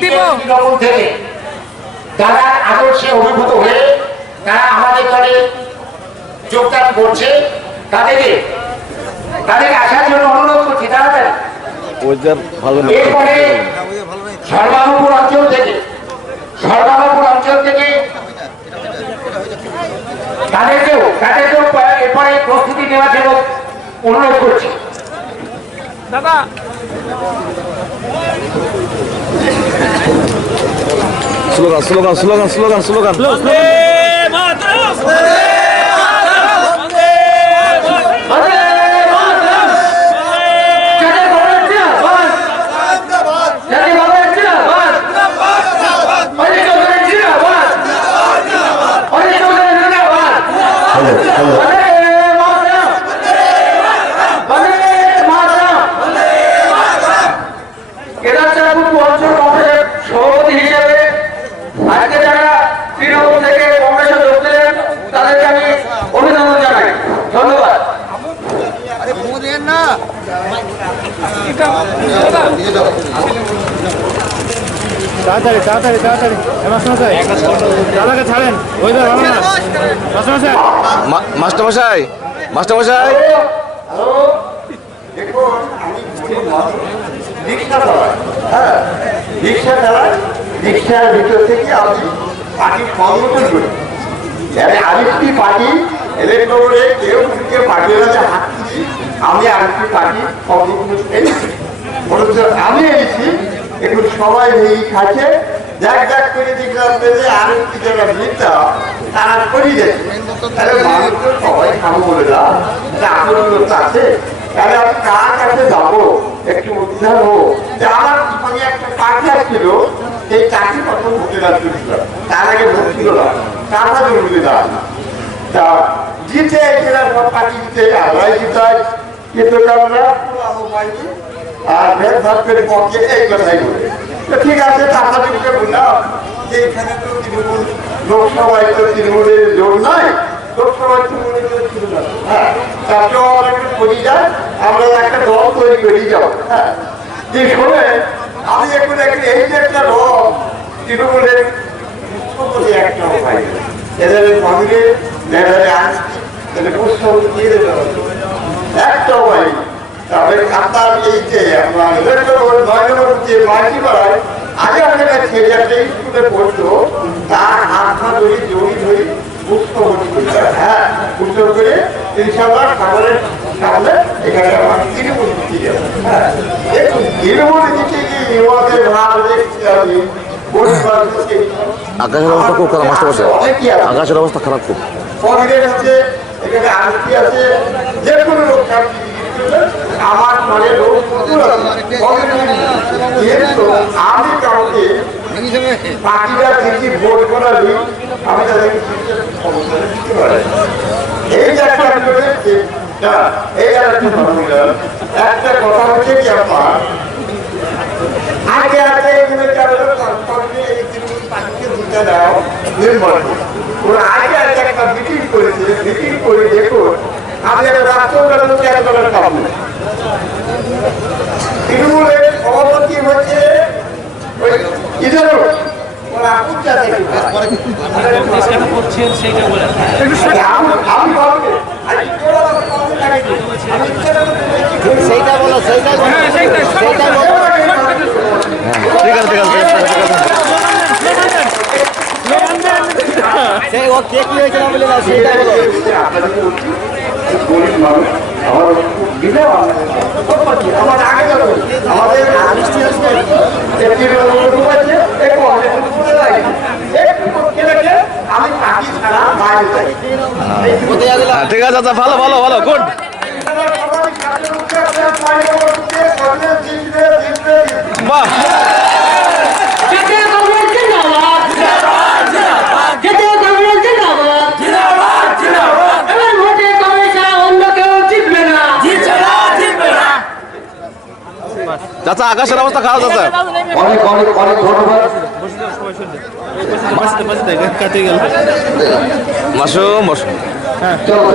তৃণমূল থেকে যারা আদর্শে অভিভূত হয়ে তারা আমাদের দলে যোগদান করছে, তাদেরকে আসার জন্য অনুরোধ করছি। তাড়াতাড়ি এরপরে সর্বাঙ্গপুর অঞ্চল থেকে তাদেরকেও এরপরে প্রস্তুতি নেওয়ার জন্য অনুরোধ করছি। দাদা স্লোগান সভাপতি হিসেবে আজকে যারা তৃণমূল থেকে কংগ্রেসে যোগ দিলেন তাদেরকে আমি অভিনন্দন জানাই। ধন্যবাদ। তাড়াতাড়ি দাদাকে ছাড়েন। মাস্টারমশাই রিক্সার ভিতর থেকে আমি পার্টি ফর্মেশন করি। আরেকটি পার্টি ইলেকট্রনে কেউ পার্টির হাত দিচ্ছি, আমি আরেকটি পার্টি আমি এনেছি। এখন সবাই এই খাচ্ছে, দেখ করে দেখলাম যে আরেকটি যারা নেতা তারা করিয়ে যাচ্ছে। তাহলে মানুষ তো সবাই খাবো বলে না, আন্দোলন আছে। তাহলে আমি কার কাছে যাবো একটু উদ্ধার হবো। আমার জীবনে একটা পার্টি ছিল, সেই চাকরি প্রথম ভোটে দাঁড়িয়েছিল, তার আগে ভোট ছিল না, তার আগে ভোটে দাঁড়ানো। তা জিতে পার্টি জিতে আল্লাহ জিতায়, কিন্তু আমরা পাইনি। আর ভেদভাব করে পক্ষে এই কথাই বলে ঠিক আছে। তাড়াতাড়ি বললাম যে এখানে তো তৃণমূল লোকসভায় তো তৃণমূলের জোর নাই, লোকসভায় তৃণমূলের ছিল না। হ্যাঁ, তারপরেও একটু করি যায়, আমরা একটা দল তৈরি করে যাও। হ্যাঁ, যে শোনে আমি এখন এই যে একটা দল তৃণমূলের একটা পাই, এদের সঙ্গে একটাও পাই। তারপরে আপনার এই যে আগে আমাদের ছেলে একটা স্কুলে পড়তো, তার হাত ধরি পুষ্প হ্যাঁ পুষ্প করে ইনশাআল্লাহ খাবারের সামনে এখানে আমার তৃণমূল দিতে যাবো। হ্যাঁ, একটু তৃণমূল দিতে গিয়ে আমাদের ভাব দেখছি আমি আকাশের অবস্থা খুব খারাপ। আকাশের অবস্থা খারাপ খুব। এখানে আরতি আছে, যে কোনো লোক আমার ঘরে লোক আমি কাউকে পার্টিরা থেকে ভোট করালি আমি তাদেরকে এই যে একটা কথা হচ্ছে কি আমার আগে আগে একটা মিটিং করেছে, মিটিং করে দেখুন আমি একটা রাষ্ট্র পাবো। তৃণমূলের সভাপতি হচ্ছে গরিব মানুষ আমার আগে আমাদের আমি পাখি ছাড়া বাইরে যাই। ঠিক আছে, আচ্ছা, ভালো গুড। বাহ, চাচা আকাশের অবস্থা খারাপ। চাচা অনেক অনেক অনেক ধন্যবাদ। মাসুম চলো